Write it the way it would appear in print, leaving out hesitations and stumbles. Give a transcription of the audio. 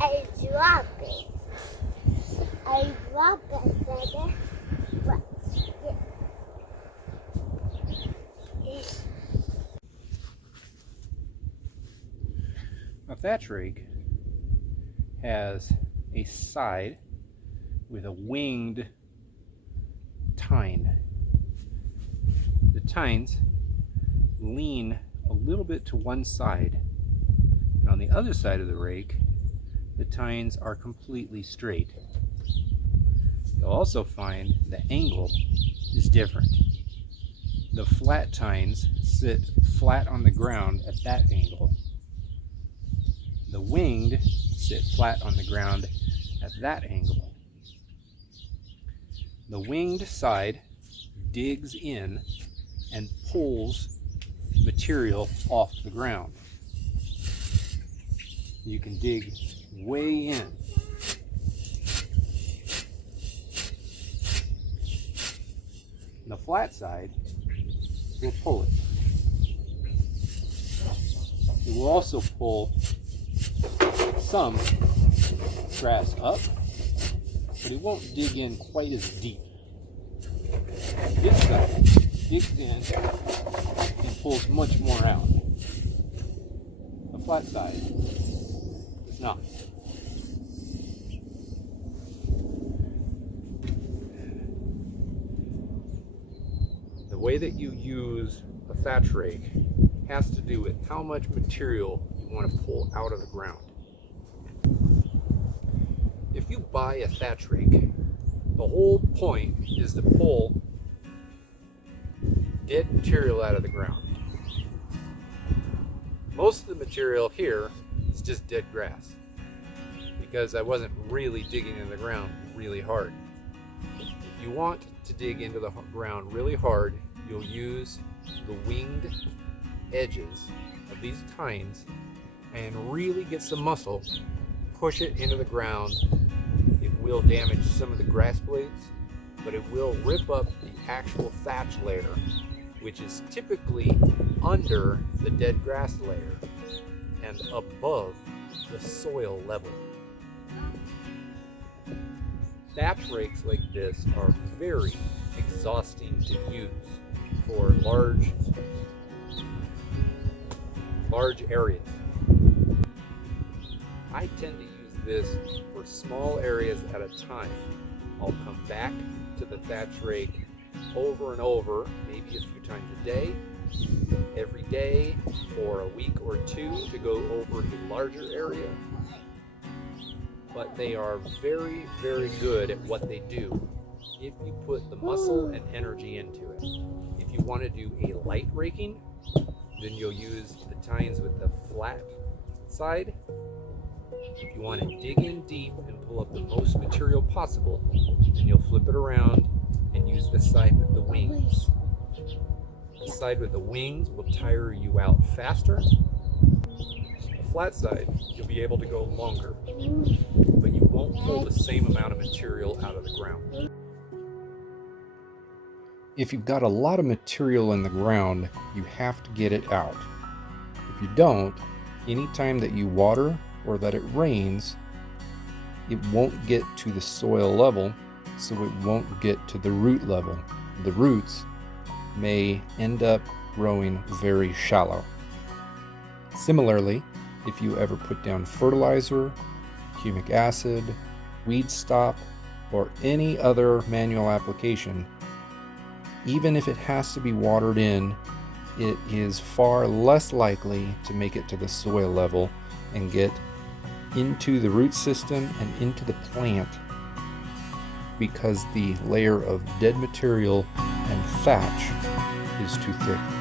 I drop it. I drop it, brother. A thatch rake has a side with a winged tine. The tines lean a little bit to one side, and on the other side of the rake, the tines are completely straight. You'll also find the angle is different. The flat tines sit flat on the ground at that angle. The winged sit flat on the ground at that angle. The winged side digs in and pulls material off the ground. You can dig way in. The flat side will pull it. It will also pull some grass up, but it won't dig in quite as deep. This side digs in and pulls much more out. The flat side does not. The way that you use a thatch rake has to do with how much material you want to pull out of the ground. If you buy a thatch rake, the whole point is to pull dead material out of the ground. Most of the material here is just dead grass because I wasn't really digging in the ground really hard. If you want to dig into the ground really hard, you'll use the winged edges of these tines and really get some muscle, push it into the ground. It will damage some of the grass blades, but it will rip up the actual thatch layer, which is typically under the dead grass layer and above the soil level. Thatch rakes like this are very exhausting to use for large areas. I tend to use this for small areas at a time. I'll come back to the thatch rake over and over, maybe a few times a day, every day for a week or two to go over a larger area. But they are very, very good at what they do if you put the muscle and energy into it. If you want to do a light raking, then you'll use the tines with the flat side. If you want to dig in deep and pull up the most material possible, then you'll flip it around and use the side with the wings. The side with the wings will tire you out faster. The flat side, you'll be able to go longer, but you won't pull the same amount of material out of the ground. If you've got a lot of material in the ground, you have to get it out. If you don't, anytime that you water or that it rains, it won't get to the soil level, so it won't get to the root level. The roots may end up growing very shallow. Similarly, if you ever put down fertilizer, humic acid, weed stop, or any other manual application, even if it has to be watered in, it is far less likely to make it to the soil level and get into the root system and into the plant because the layer of dead material and thatch is too thick.